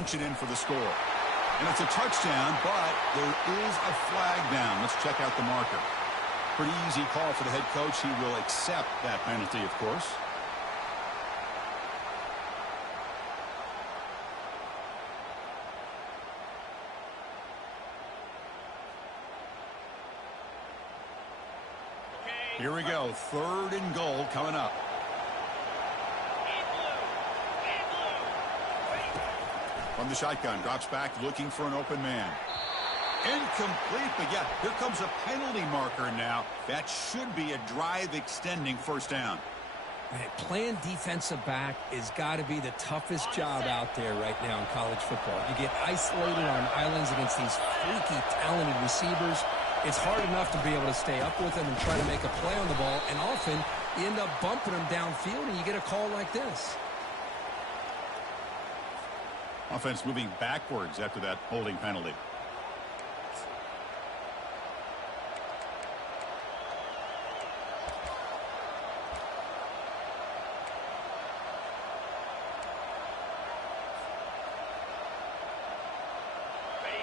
punch it in for the score. And it's a touchdown, but there is a flag down. Let's check out the marker. Pretty easy call for the head coach. He will accept that penalty, of course. Here we go. 3rd and goal coming up. From the shotgun, drops back looking for an open man. Incomplete, but yeah, here comes a penalty marker now. That should be a drive extending 1st down. Man, playing defensive back has got to be the toughest job out there right now in college football. You get isolated on islands against these freaky, talented receivers. It's hard enough to be able to stay up with them and try to make a play on the ball, and often you end up bumping them downfield and you get a call like this. Offense moving backwards after that holding penalty.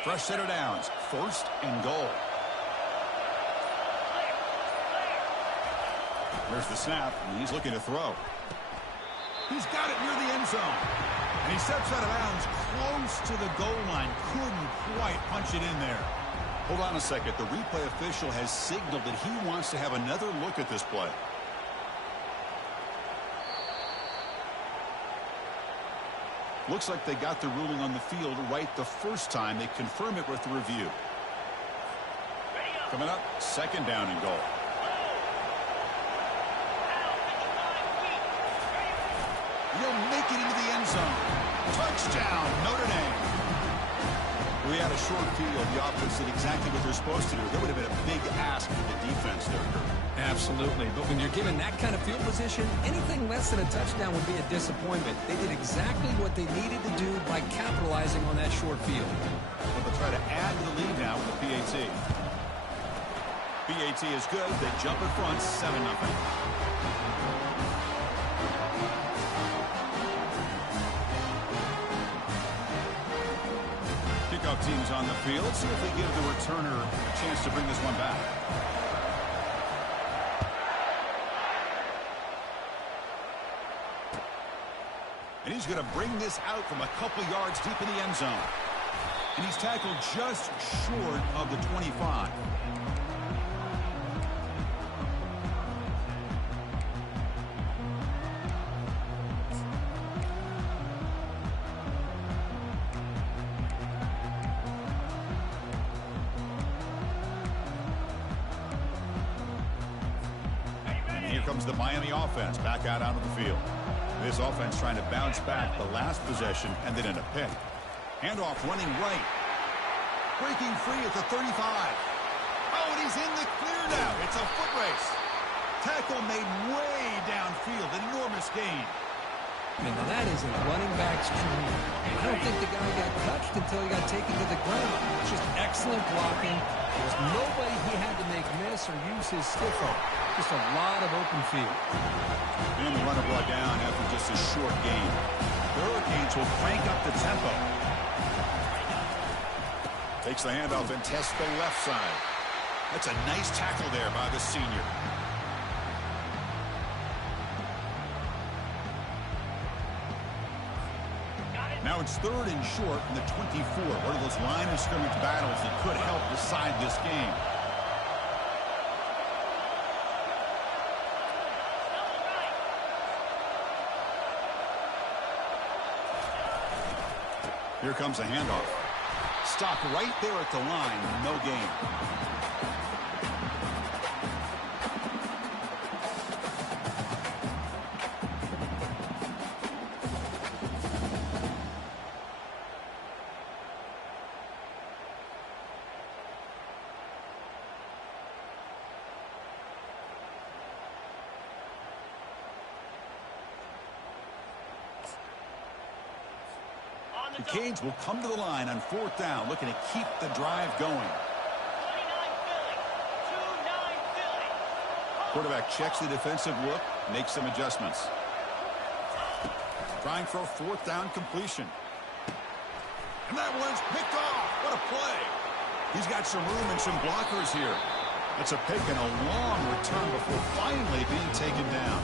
Fresh set of downs. 1st and goal. There's the snap, and he's looking to throw. He's got it near the end zone. And he steps out of bounds close to the goal line. Couldn't quite punch it in there. Hold on a second. The replay official has signaled that he wants to have another look at this play. Looks like they got the ruling on the field right the first time. They confirm it with the review. Coming up, 2nd down and goal. He'll make it into the end zone. Touchdown, Notre Dame. We had a short field. The offense did exactly what they're supposed to do. That would have been a big ask for the defense there, Kurt. Absolutely. But when you're given that kind of field position, anything less than a touchdown would be a disappointment. They did exactly what they needed to do by capitalizing on that short field. Well, they'll try to add to the lead now with the PAT. PAT is good. They jump in front, 7-0. Kickoff teams on the field. See if they give the returner a chance to bring this one back. And he's going to bring this out from a couple yards deep in the end zone. And he's tackled just short of the 25. Comes the Miami offense back out onto the field. This offense trying to bounce back the last possession and then in a pick. Handoff running right. Breaking free at the 35. Oh, and he's in the clear now. It's a foot race. Tackle made way downfield. Enormous gain. And that is a running back's dream. I don't think the guy got touched until he got taken to the ground. It's just excellent blocking. There's nobody he had to make miss or use his stiff arm. Just a lot of open field. And the runner brought down after just a short gain. The Hurricanes will crank up the tempo. Takes the handoff and tests the left side. That's a nice tackle there by the senior. Now it's 3rd and short in the 24. One of those line of scrimmage battles that could help decide this game. Here comes a handoff. Stopped right there at the line. No gain. The Canes will come to the line on 4th down, looking to keep the drive going. Quarterback checks the defensive look, makes some adjustments. Trying for a 4th down completion. And that one's picked off. What a play. He's got some room and some blockers here. That's a pick and a long return before finally being taken down.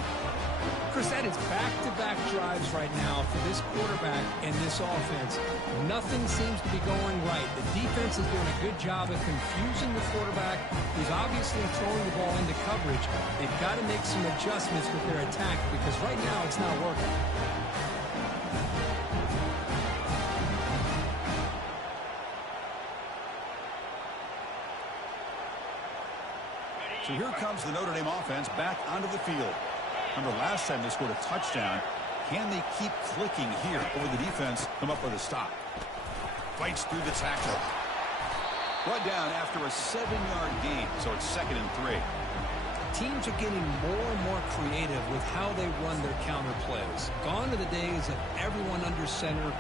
Chris, that is back-to-back drives right now for this quarterback and this offense. Nothing seems to be going right. The defense is doing a good job of confusing the quarterback, who's obviously throwing the ball into coverage. They've got to make some adjustments with their attack because right now it's not working. So here comes the Notre Dame offense back onto the field. Remember, last time they scored a touchdown. Can they keep clicking here, or the defense come up with a stop? Fights through the tackle. Run down after a 7-yard gain, so it's 2nd and 3. Teams are getting more and more creative with how they run their counter plays. Gone are the days of everyone under center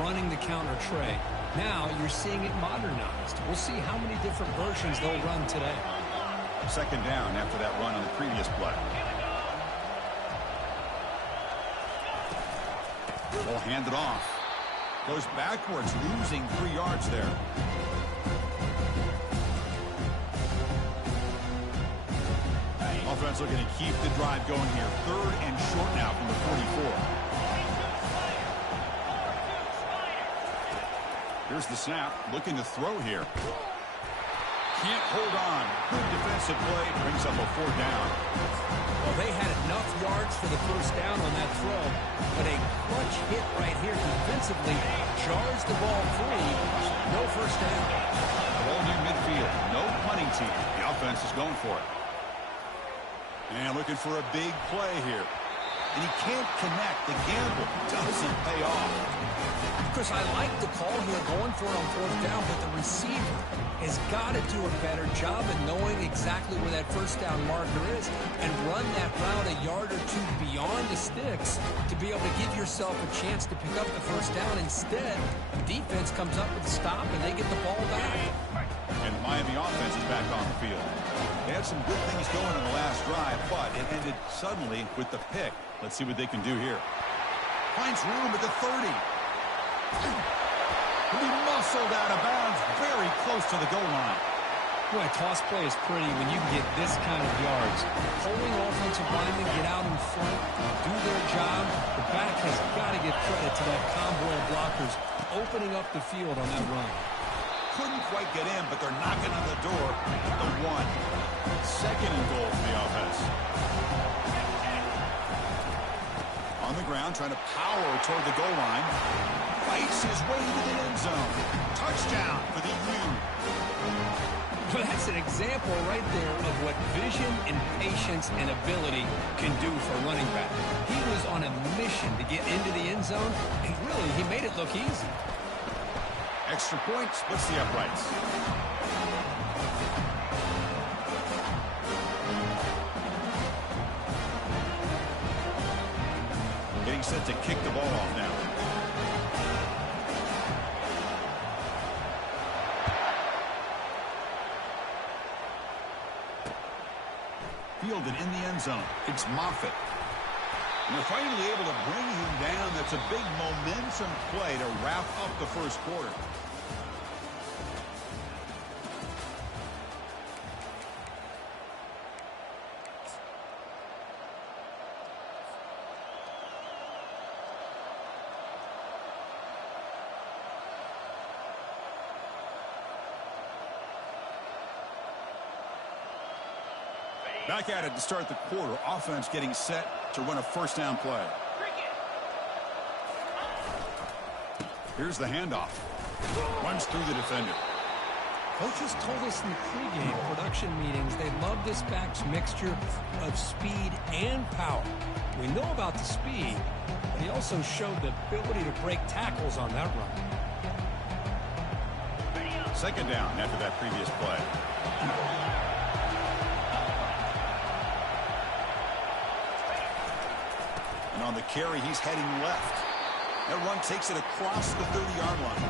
running the counter tray. Now you're seeing it modernized. We'll see how many different versions they'll run today. 2nd down after that run on the previous play. Ball handed off. Goes backwards, losing 3 yards there. Offense looking to keep the drive going here. 3rd and short now from the 44. Here's the snap. Looking to throw here. Can't hold on. Good defensive play. Brings up a 4th down. Well, they had enough yards for the 1st down on that throw, but a clutch hit right here defensively jars the ball free. No 1st down. Ball near midfield. No punting team. The offense is going for it. And looking for a big play here. And he can't connect. The gamble doesn't pay off. Chris, I like the call here going for it on 4th down, but the receiver has got to do a better job of knowing exactly where that 1st down marker is and run that route a yard or 2 beyond the sticks to be able to give yourself a chance to pick up the 1st down. Instead, the defense comes up with a stop and they get the ball back. And the Miami offense is back on the field. They had some good things going in the last drive, but it ended suddenly with the pick. Let's see what they can do here. Finds room at the 30. He'll be muscled out of bounds very close to the goal line. Boy, toss play is pretty when you can get this kind of yards. Holding offensive linemen get out in front, do their job. The back has got to give credit to that convoy of blockers opening up the field on that run. Couldn't quite get in, but they're knocking on the door at the 1. 2nd and goal for the offense. On the ground, trying to power toward the goal line. Fights his way to the end zone. Touchdown for the U. Well, that's an example right there of what vision and patience and ability can do for a running back. He was on a mission to get into the end zone, and really, he made it look easy. Extra point splits the uprights. Getting set to kick the ball off now. Fielded in the end zone. It's Moffitt. And they're finally able to bring him down. That's a big momentum play to wrap up the 1st quarter. Back at it to start the quarter. Offense getting set to run a 1st down play. Here's the handoff. Runs through the defender. Coaches told us in the pregame production meetings they love this back's mixture of speed and power. We know about the speed, but he also showed the ability to break tackles on that run. 2nd down after that previous play. And on the carry, he's heading left. That run takes it across the 30-yard line.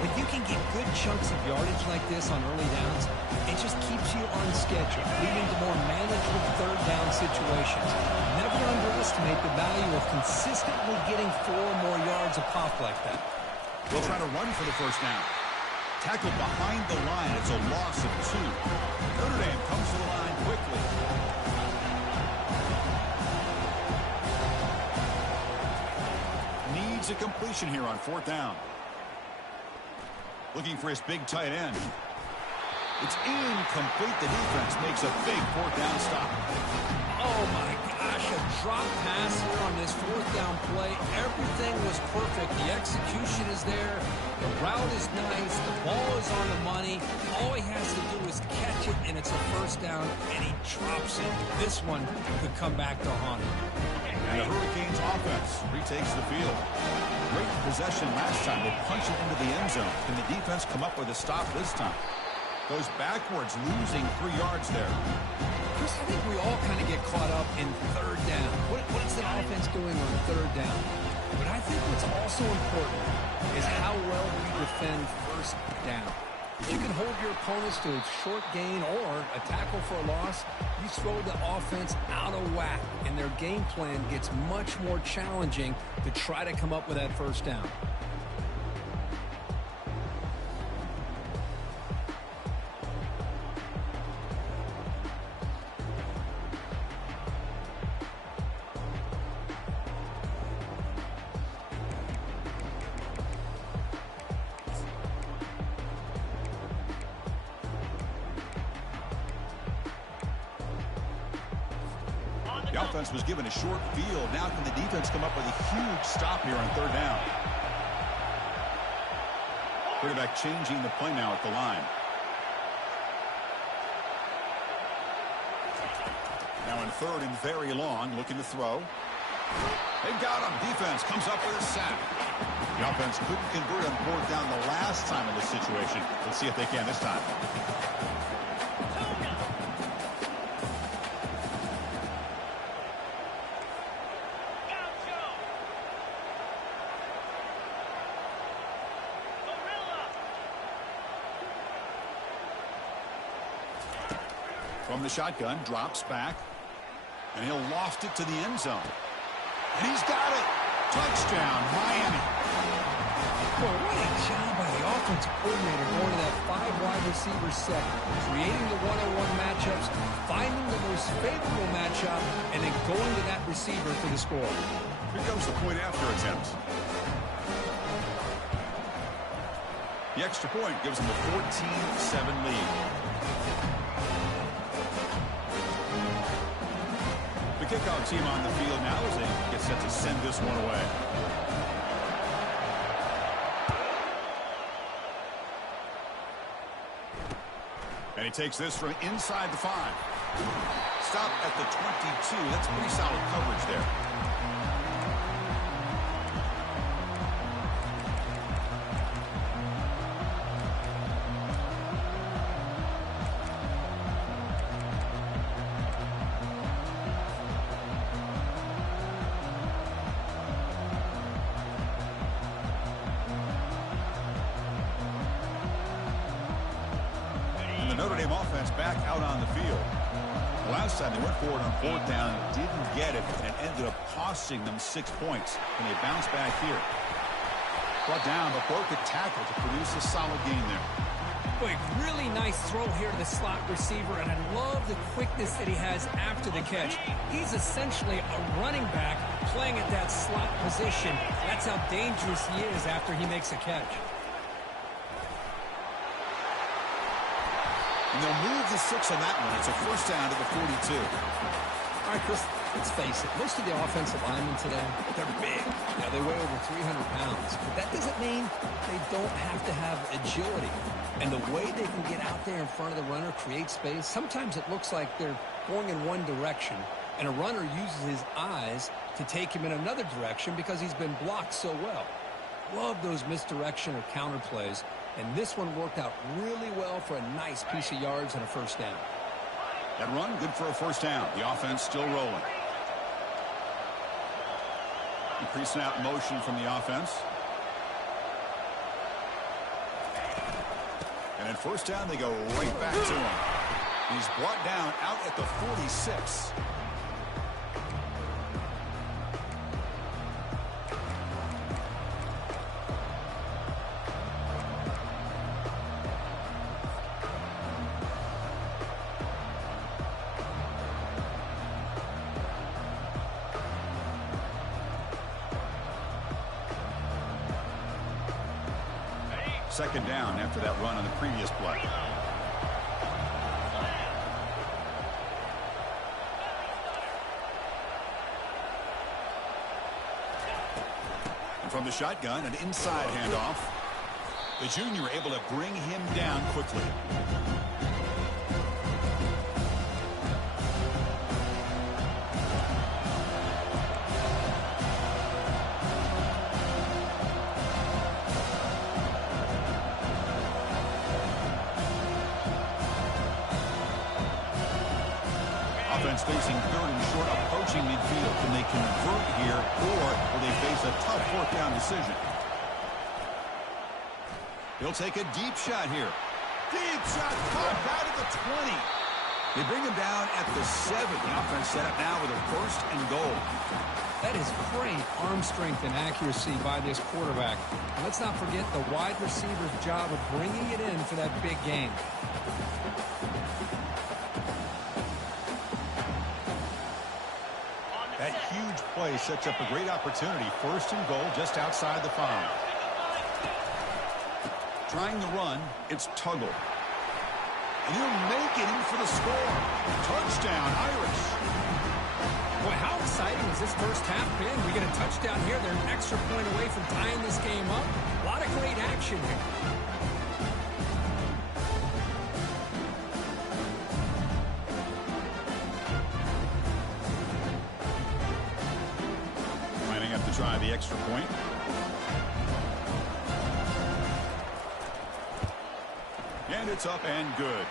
When you can get good chunks of yardage like this on early downs, it just keeps you on schedule, leading to more manageable 3rd down situations. Never underestimate the value of consistently getting 4 more yards a pop like that. They'll try to run for the first down. Tackled behind the line. It's a loss of 2. Notre Dame comes to the line quickly. Needs a completion here on 4th down. Looking for his big tight end. It's incomplete. The defense makes a big 4th down stop. Oh, my gosh, a drop pass here on this 4th down play. Everything was perfect. The execution is there. The route is nice. The ball is on the money. All he has to do is catch it, and it's a 1st down, and he drops it. This one could come back to haunt him. And the Hurricanes offense retakes the field. Great possession last time. They punch it into the end zone. Can the defense come up with a stop this time? Goes backwards, losing 3 yards there. Chris, I think we all kind of get caught up in 3rd down. What is the offense doing on 3rd down? But I think what's also important is how well we defend 1st down. If you can hold your opponents to a short gain or a tackle for a loss, you throw the offense out of whack, and their game plan gets much more challenging to try to come up with that 1st down. The offense was given a short field. Now can the defense come up with a huge stop here on 3rd down? Quarterback changing the play now at the line. Now in 3rd and very long, looking to throw. They've got him. Defense comes up with a sack. The offense couldn't convert on 4th down the last time in this situation. Let's see if they can this time. From the shotgun, drops back, and he'll loft it to the end zone. And he's got it. Touchdown, Miami. Well, what a job by the offensive coordinator going to that 5-wide receiver set, creating the one-on-one matchups, finding the most favorable matchup, and then going to that receiver for the score. Here comes the point after attempt. The extra point gives them a 14-7 lead. The kickoff team on the field now as they get set to send this one away. And he takes this from inside the 5. Stop at the 22. That's pretty solid coverage there. The Notre Dame offense back out on the field. Last time they went forward on 4th down, didn't get it, and it ended up costing them 6 points. And they bounce back here. Brought down, but broke a tackle to produce a solid gain there. Boy, really nice throw here to the slot receiver, and I love the quickness that he has after the catch. He's essentially a running back playing at that slot position. That's how dangerous he is after he makes a catch. And they'll move the 6 on that one. It's a 1st down to the 42. All right, Chris, let's face it. Most of the offensive linemen today, they're big. You know, they weigh over 300 pounds. But that doesn't mean they don't have to have agility. And the way they can get out there in front of the runner, create space, sometimes it looks like they're going in one direction, and a runner uses his eyes to take him in another direction because he's been blocked so well. Love those misdirection or counter plays. And this one worked out really well for a nice piece of yards and a 1st down. That run, good for a 1st down. The offense still rolling. Increasing out motion from the offense. And at 1st down, they go right back to him. He's brought down out at the 46. Second down after that run on the previous play. And from the shotgun, an inside handoff. The junior able to bring him down quickly. Offense facing third and short, approaching midfield. Can they convert here, or will they face a tough fourth down decision? He'll take a deep shot here. Deep shot, caught out at the 20. They bring him down at the 7. The offense set up now with a first and goal. That is great arm strength and accuracy by this quarterback. And let's not forget the wide receiver's job of bringing it in for that big game. That huge play sets up a great opportunity. First and goal just outside the 5. Trying the run, it's Tuggle. And he'll make it in for the score. Touchdown, Irish. Boy, how exciting has this first half been? We get a touchdown here. They're an extra point away from tying this game up. A lot of great action here. Lining up to try the extra point. And it's up and good.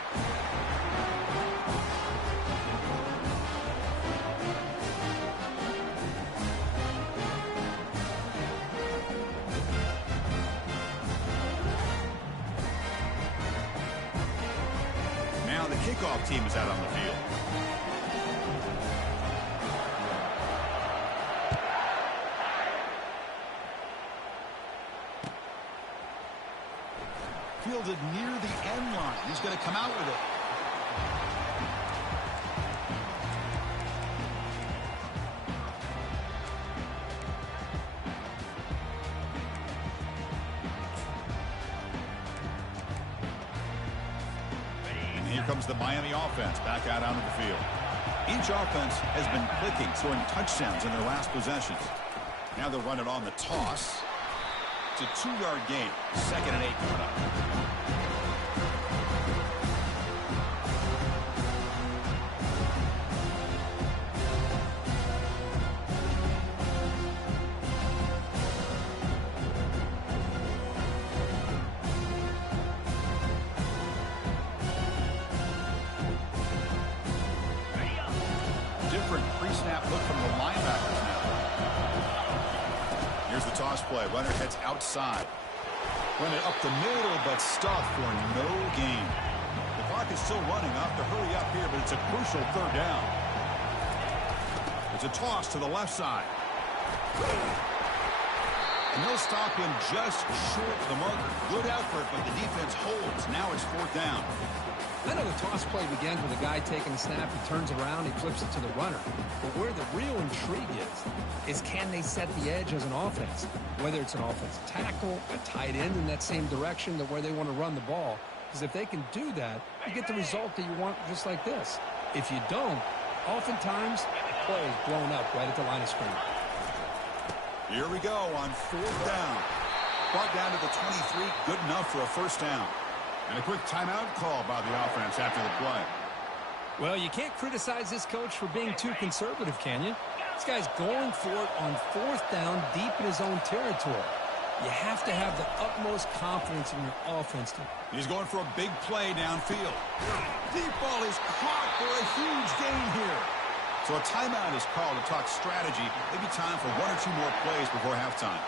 Now the kickoff team is out on the field. Fielded near the end line. He's going to come out with it. And here comes the Miami offense back out onto the field. Each offense has been clicking, scoring touchdowns in their last possessions. Now they'll run it on the toss. It's a 2-yard gain. 2nd and 8 coming up. Different pre-snap look from the linebackers now. Here's the toss play. Runner heads outside. Run it up the middle, but stuffed for no gain. The clock is still running. Off to hurry up here, but it's a crucial 3rd down. It's a toss to the left side. And they'll stop him just short of the marker. Good effort, but the defense holds. Now it's 4th down. I know the toss play begins with a guy taking the snap. He turns around, he flips it to the runner. But where the real intrigue is can they set the edge as an offense? Whether it's an offensive tackle, a tight end in that same direction to where they want to run the ball. Because if they can do that, you get the result that you want just like this. If you don't, oftentimes the play is blown up right at the line of scrimmage. Here we go on 4th down. Brought down to the 23, good enough for a first down. And a quick timeout call by the offense after the play. Well, you can't criticize this coach for being too conservative, can you? This guy's going for it on 4th down deep in his own territory. You have to have the utmost confidence in your offense. He's going for a big play downfield. Deep ball is caught for a huge gain here. So a timeout is called to talk strategy. Maybe time for 1 or 2 more plays before halftime.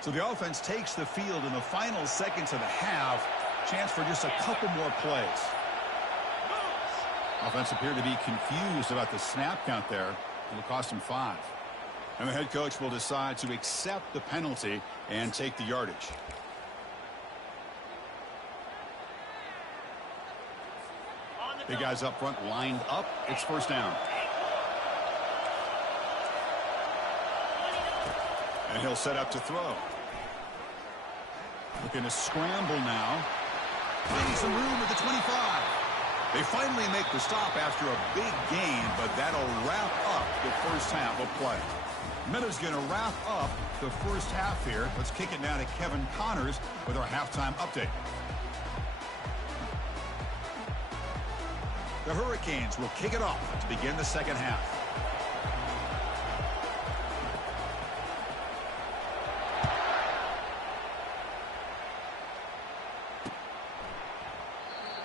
So the offense takes the field in the final seconds of the half. Chance for just a couple more plays. Offense appeared to be confused about the snap count there. It'll cost him 5. And the head coach will decide to accept the penalty and take the yardage. The guys up front lined up. It's first down. And he'll set up to throw. Looking to scramble now. Finding some room at the 25. They finally make the stop after a big gain, but that'll wrap up the first half of play. Minna's going to wrap up the first half here. Let's kick it now to Kevin Connors with our halftime update. The Hurricanes will kick it off to begin the second half.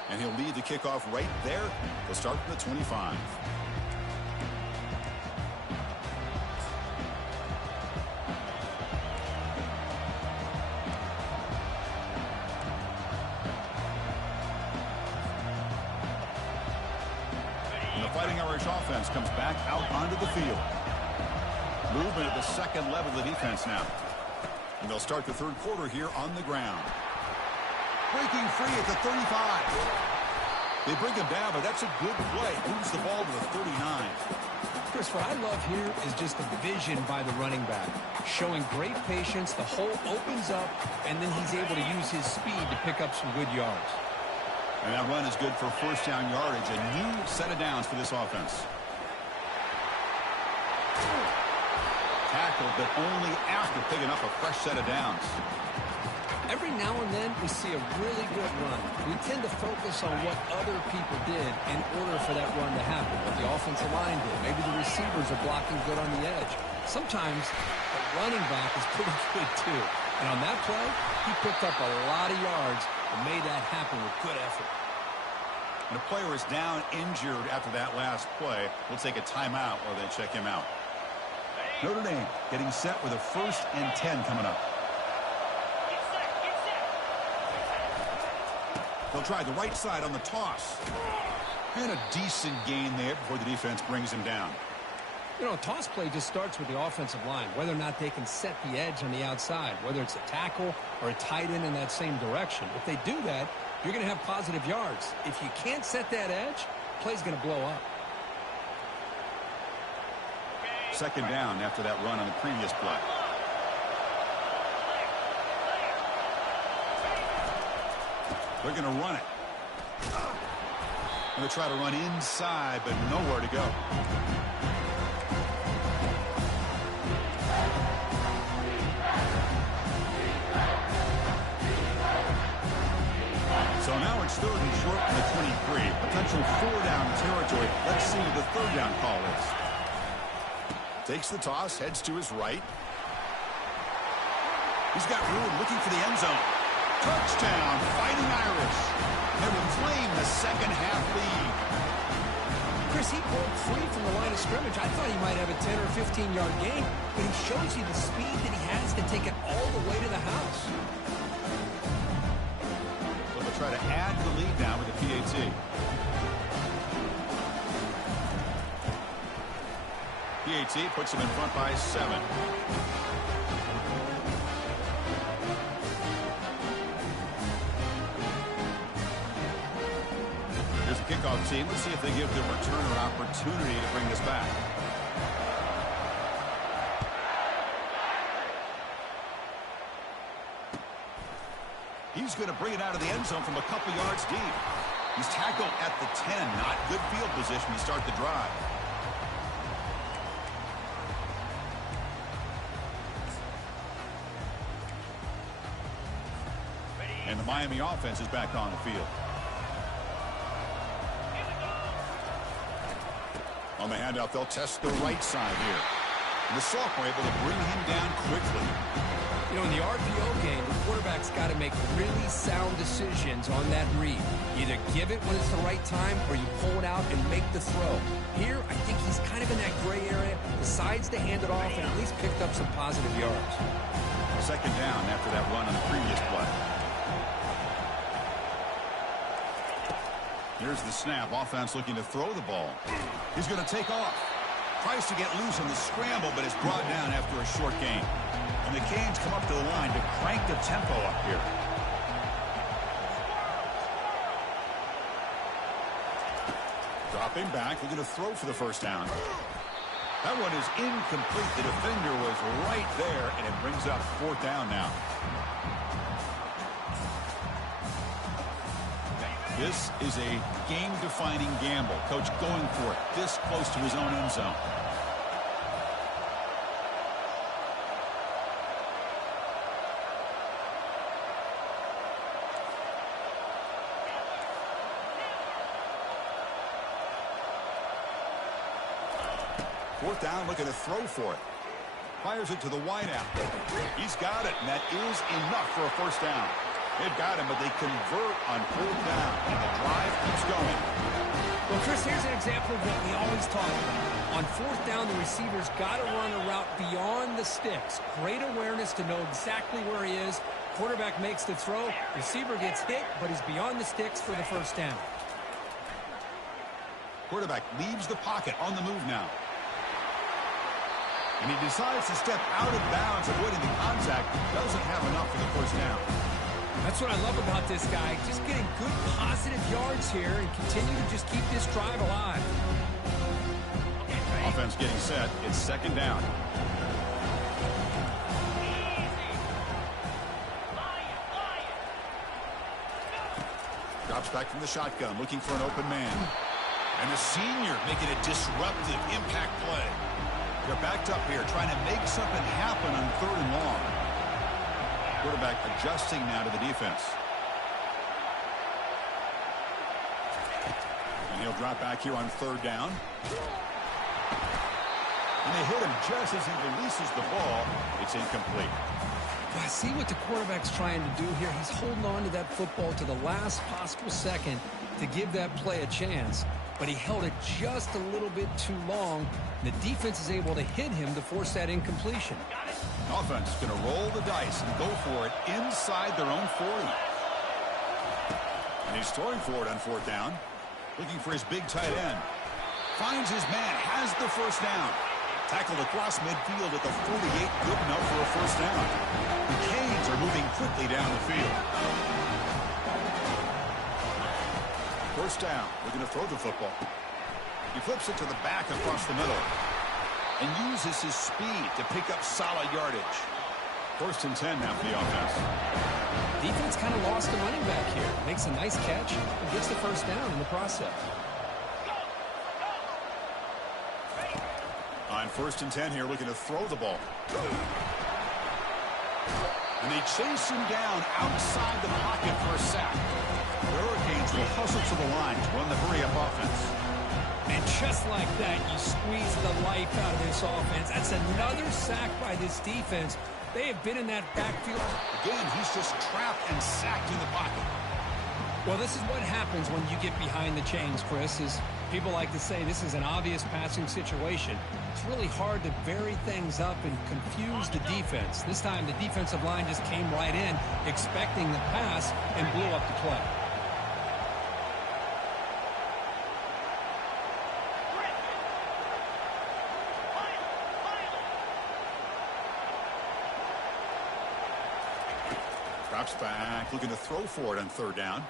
And he'll lead the kickoff right there. They'll start from the 25. And the Fighting Irish offense comes back out onto the field. Movement at the second level of the defense now. And they'll start the third quarter here on the ground. Breaking free at the 35. They bring him down, but that's a good play. Moves the ball to the 39. Chris, what I love here is just the vision by the running back. Showing great patience, the hole opens up, and then he's able to use his speed to pick up some good yards. And that run is good for first down yardage. A new set of downs for this offense. Tackled, but only after picking up a fresh set of downs. Every now and then we see a really good run. We tend to focus on what other people did in order for that run to happen. What the offensive line did. Maybe the receivers are blocking good on the edge. Sometimes the running back is pretty good too. And on that play, he picked up a lot of yards and made that happen with good effort. And a player is down injured after that last play. We'll take a timeout while they check him out. Notre Dame getting set with a 1st and 10 coming up. They'll try the right side on the toss. And a decent gain there before the defense brings him down. You know, a toss play just starts with the offensive line, whether or not they can set the edge on the outside, whether it's a tackle or a tight end in that same direction. If they do that, you're going to have positive yards. If you can't set that edge, play's going to blow up. Second down after that run on the previous play. They're going to run it. And they try to run inside, but nowhere to go. So now it's 3rd and short from the 23. Potential 4-down territory. Let's see what the 3rd down call is. Takes the toss, heads to his right. He's got room, looking for the end zone. Touchdown, Fighting Irish. They will claim the second half lead. Chris, he broke free from the line of scrimmage. I thought he might have a 10 or 15-yard gain, but he shows you the speed that he has to take it all the way to the house. So they'll try to add the lead now with the PAT. PAT puts him in front by 7. Kickoff team. Let's see if they give the returner opportunity to bring this back. He's going to bring it out of the end zone from a couple yards deep. He's tackled at the 10. Not good field position to start the drive. And the Miami offense is back on the field. On the handoff, they'll test the right side here. And the sophomore able to bring him down quickly. You know, in the RPO game, the quarterback's got to make really sound decisions on that read. Either give it when it's the right time or you pull it out and make the throw. Here, I think he's kind of in that gray area, decides to hand it off and at least picked up some positive yards. Second down after that run on the previous play. Here's the snap. Offense looking to throw the ball. He's going to take off. Tries to get loose on the scramble, but is brought down after a short gain. And the Canes come up to the line to crank the tempo up here. Dropping back, looking to throw for the first down. That one is incomplete. The defender was right there, and it brings up fourth down now. This is a game-defining gamble. Coach going for it this close to his own end zone. Fourth down, looking to throw for it. Fires it to the wideout. He's got it, and that is enough for a first down. They've got him, but they convert on fourth down, and the drive keeps going. Well, Chris, here's an example of what we always talk about. On fourth down, the receiver's got to run a route beyond the sticks. Great awareness to know exactly where he is. Quarterback makes the throw. Receiver gets hit, but he's beyond the sticks for the first down. Quarterback leaves the pocket on the move now. And he decides to step out of bounds, avoiding the contact. Doesn't have enough for the first down. That's what I love about this guy. Just getting good positive yards here and continue to just keep this drive alive. Offense getting set. It's second down. Drops back from the shotgun, looking for an open man. And the senior making a disruptive impact play. They're backed up here, trying to make something happen on third and long. Quarterback adjusting now to the defense. And he'll drop back here on third down. And they hit him just as he releases the ball. It's incomplete. Well, I see what the quarterback's trying to do here. He's holding on to that football to the last possible second to give that play a chance. But he held it just a little bit too long. The defense is able to hit him to force that incompletion. Offense going to roll the dice and go for it inside their own 40. And he's throwing for it on fourth down. Looking for his big tight end. Finds his man, has the first down. Tackled across midfield at the 48, good enough for a first down. The Canes are moving quickly down the field. First down, looking to throw the football. He flips it to the back across the middle and uses his speed to pick up solid yardage. First and 10 now for the offense. Defense kind of lost the running back here. Makes a nice catch and gets the first down in the process. On first and 10 here, looking to throw the ball. And they chase him down outside the pocket for a sack. The Hurricanes will hustle to the line to run the hurry-up offense. And just like that, you squeeze the life out of this offense. That's another sack by this defense. They have been in that backfield. Again, he's just trapped and sacked in the pocket. Well, this is what happens when you get behind the chains, Chris, is people like to say this is an obvious passing situation. It's really hard to vary things up and confuse the defense. This time, the defensive line just came right in, expecting the pass, and blew up the play. Drops back, looking to throw for it on third down.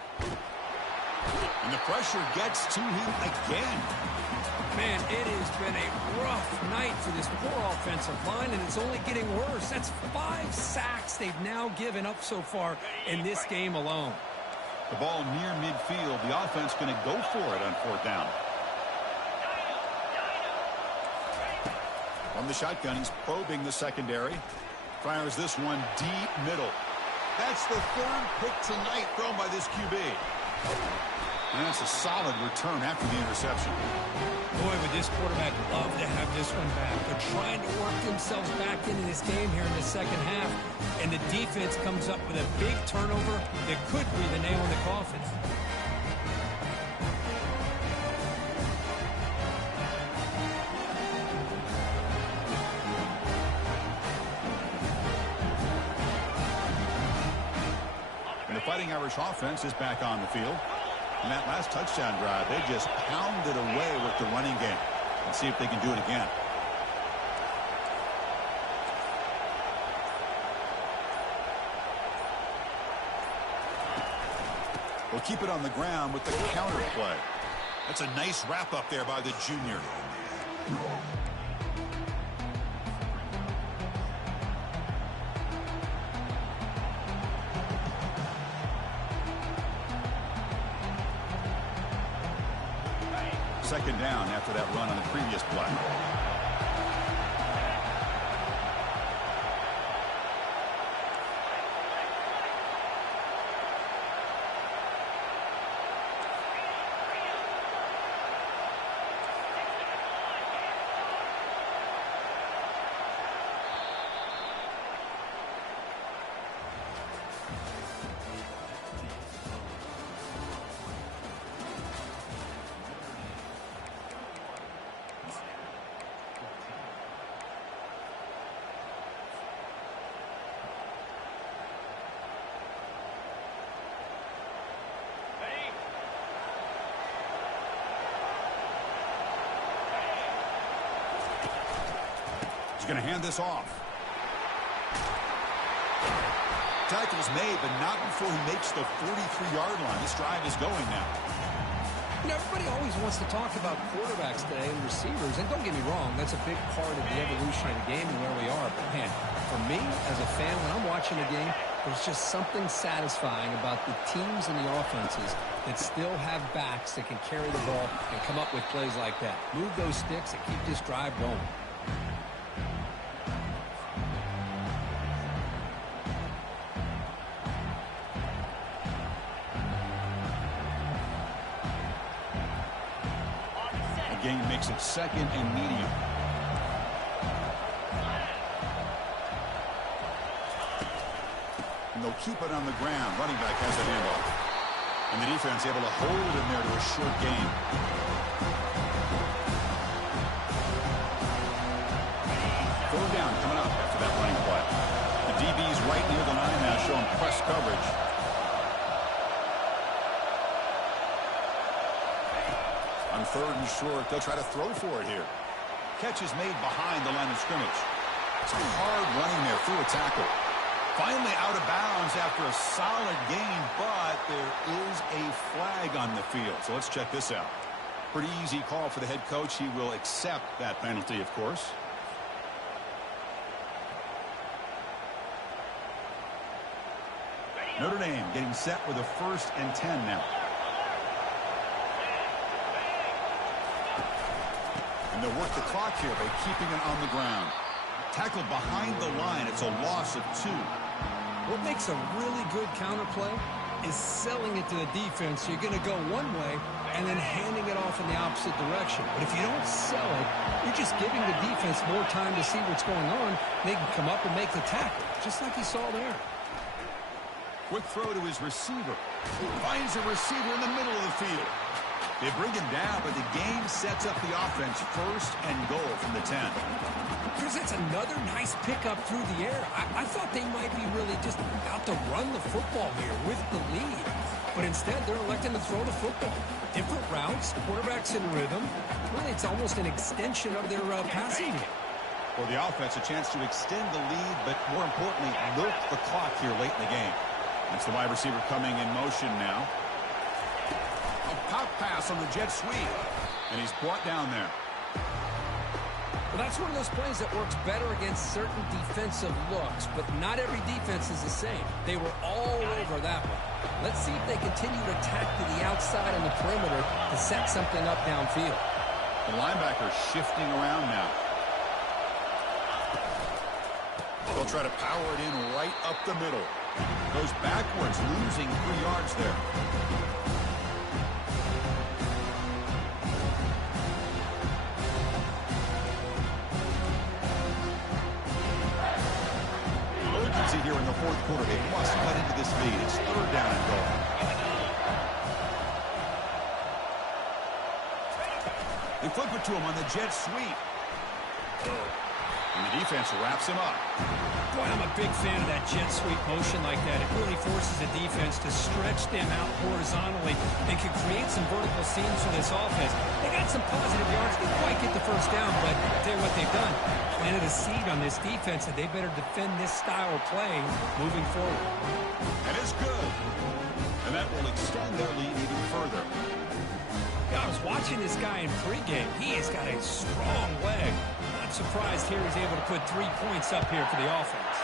And the pressure gets to him again. Man, it has been a rough night for this poor offensive line, and it's only getting worse. That's 5 sacks they've now given up so far in this game alone. The ball near midfield. The offense going to go for it on fourth down. From the shotgun, he's probing the secondary. Fires this one deep middle. That's the third pick tonight thrown by this QB. And that's a solid return after the interception. Boy, would this quarterback love to have this one back. They're trying to work themselves back into this game here in the second half. And the defense comes up with a big turnover that could be the nail in the coffin. Fighting Irish offense is back on the field. And that last touchdown drive, they just pounded away with the running game. Let's see if they can do it again. We'll keep it on the ground with the counter play. That's a nice wrap-up there by the junior. Second down after that run on the previous play. Going to hand this off. Tackle's made, but not before he makes the 43-yard line. This drive is going now. You know, everybody always wants to talk about quarterbacks today and receivers, and don't get me wrong, that's a big part of the evolution of the game and where we are. But, man, for me as a fan, when I'm watching a game, there's just something satisfying about the teams and the offenses that still have backs that can carry the ball and come up with plays like that. Move those sticks and keep this drive going. Gain makes it second and medium. And they'll keep it on the ground. Running back has the handoff. And the defense able to hold him there to a short gain. Third down coming up after that running play. The DB's right near the line now showing press coverage. On third and short, they'll try to throw for it here. Catch is made behind the line of scrimmage. It's a hard running there through a tackle. Finally out of bounds after a solid gain, but there is a flag on the field. So let's check this out. Pretty easy call for the head coach. He will accept that penalty, of course. Notre Dame getting set with a 1st and 10 now. And they'll work the clock here by keeping it on the ground. Tackle behind the line. It's a loss of 2. What makes a really good counterplay is selling it to the defense. So you're going to go one way and then handing it off in the opposite direction. But if you don't sell it, you're just giving the defense more time to see what's going on. They can come up and make the tackle, just like you saw there. Quick throw to his receiver. Finds a receiver in the middle of the field. They bring him down, but the game sets up the offense 1st and goal from the 10. Chris, that's another nice pickup through the air. I thought they might be really just out to run the football here with the lead. But instead, they're electing to throw the football. Different routes, quarterbacks in rhythm. Really, it's almost an extension of their passing game. For the offense, a chance to extend the lead, but more importantly, milk the clock here late in the game. That's the wide receiver coming in motion now. A pop pass on the jet sweep. And he's brought down there. Well, that's one of those plays that works better against certain defensive looks, but not every defense is the same. They were all over that one. Let's see if they continue to attack to the outside and the perimeter to set something up downfield. The linebacker shifting around now. They'll try to power it in right up the middle. Goes backwards, losing 3 yards there. Urgency here in the 4th quarter. They must cut into this lead. It's 3rd down and goal. They flip it to him on the jet sweep. And the defense wraps him up. Boy, I'm a big fan of that jet sweep motion like that. It really forces the defense to stretch them out horizontally and can create some vertical seams for this offense. They got some positive yards. Didn't quite get the first down, but I'll tell you what they've done. Planted a seed on this defense that they better defend this style of play moving forward. And it's good. And that will extend their lead even further. Yeah, I was watching watching this guy in pregame, he has got a strong leg. Not surprised here he's able to put 3 points up here for the offense.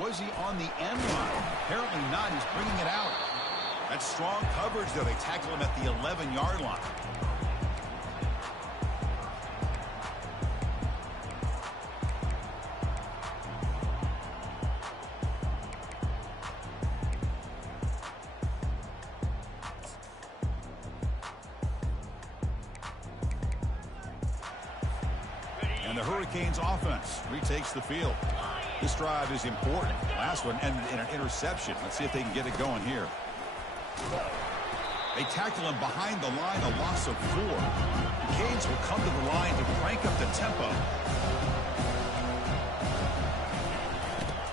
Was he on the end line? Apparently not. He's bringing it out. That's strong coverage, though. They tackle him at the 11-yard line. And the Hurricanes offense retakes the field. This drive is important. Last one ended in an interception. Let's see if they can get it going here. They tackle him behind the line, a loss of 4. The Canes will come to the line to crank up the tempo.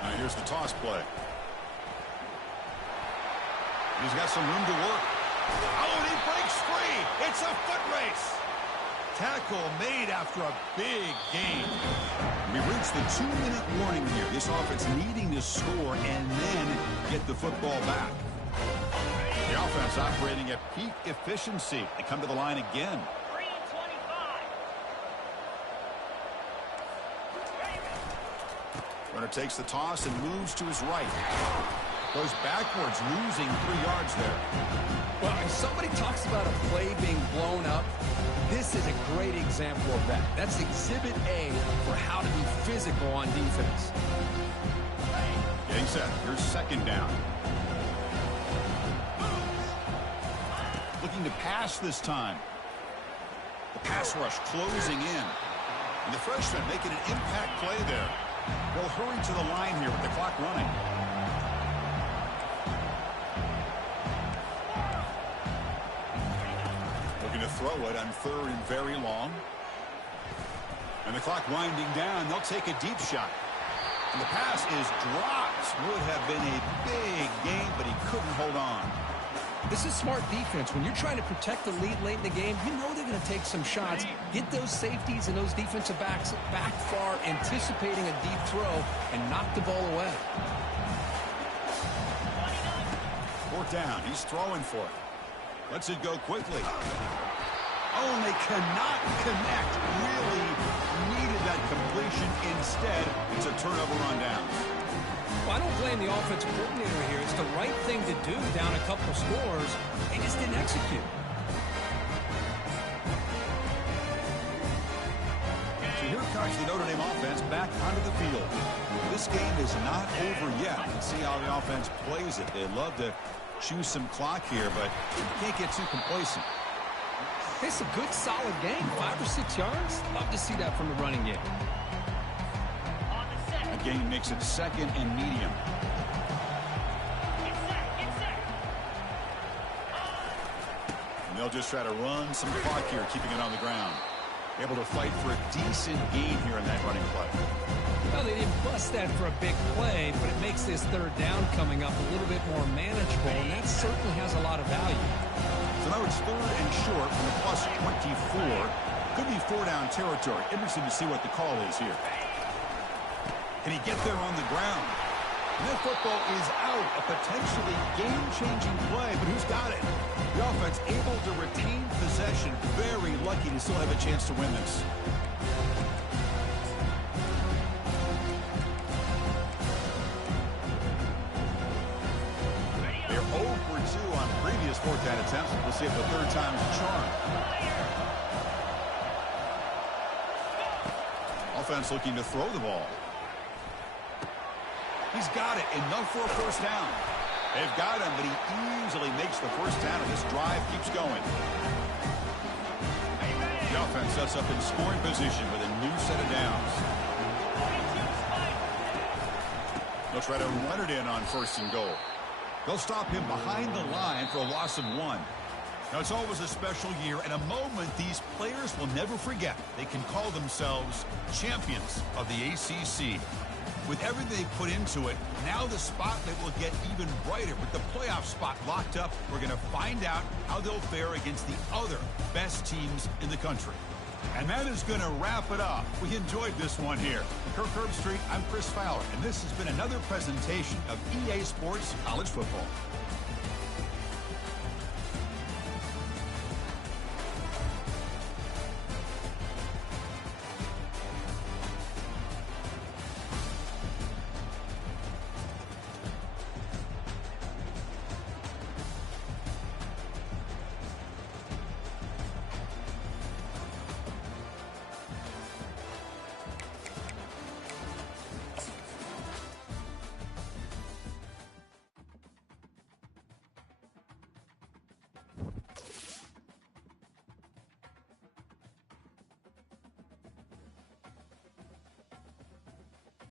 Now here's the toss play. He's got some room to work. Oh, and he breaks free. It's a foot race. Tackle made after a big gain. We reached the 2-minute warning here. This offense needing to score and then get the football back. The offense operating at peak efficiency. They come to the line again. 3-25. Runner takes the toss and moves to his right. Goes backwards, losing 3 yards there. Well, if somebody talks about a play being blown up, this is a great example of that. That's exhibit A for how to be physical on defense. Getting set. Here's second down. Looking to pass this time. The pass rush closing in. And the freshman making an impact play there. They'll hurry to the line here with the clock running. To throw it on 3rd and very long. And the clock winding down. They'll take a deep shot. And the pass is dropped. Would have been a big game, but he couldn't hold on. This is smart defense. When you're trying to protect the lead late in the game, you know they're going to take some shots. Get those safeties and those defensive backs back far, anticipating a deep throw, and knock the ball away. 4th down. He's throwing for it. Lets it go quickly. Oh, and they cannot connect. Really needed that completion. Instead, it's a turnover on downs. Well, I don't blame the offensive coordinator here. It's the right thing to do down a couple scores. They just didn't execute. So here comes the Notre Dame offense back onto the field. This game is not over yet. Let's see how the offense plays it. They love to choose some clock here, but can't get too complacent. It's a good, solid game. 5 or 6 yards. Love to see that from the running game. That gain makes it 2nd and medium. And they'll just try to run some clock here, keeping it on the ground. Able to fight for a decent gain here in that running play. Well, they didn't bust that for a big play, but it makes this 3rd down coming up a little bit more manageable, and that certainly has a lot of value. So now it's 3rd and short from the plus 24. Could be 4-down territory. Interesting to see what the call is here. Can he get there on the ground? And that football is out. A potentially game-changing play, but who's got it? The offense able to retain possession. Very lucky to still have a chance to win this. They're 0 for 2 on previous 4th down attempts. We'll see if the 3rd time's a charm. Offense looking to throw the ball. He's got it. Enough for a 1st down. They've got him, but he easily makes the 1st down, and this drive keeps going. The offense sets up in scoring position with a new set of downs. They'll try to run it in on 1st and goal. They'll stop him behind the line for a loss of 1. Now, it's always a special year and a moment these players will never forget. They can call themselves champions of the ACC. With everything they put into it, now the spotlight will get even brighter. With the playoff spot locked up, we're going to find out how they'll fare against the other best teams in the country. And that is going to wrap it up. We enjoyed this one here. Kirk Herbstreit, I'm Chris Fowler, and this has been another presentation of EA Sports College Football.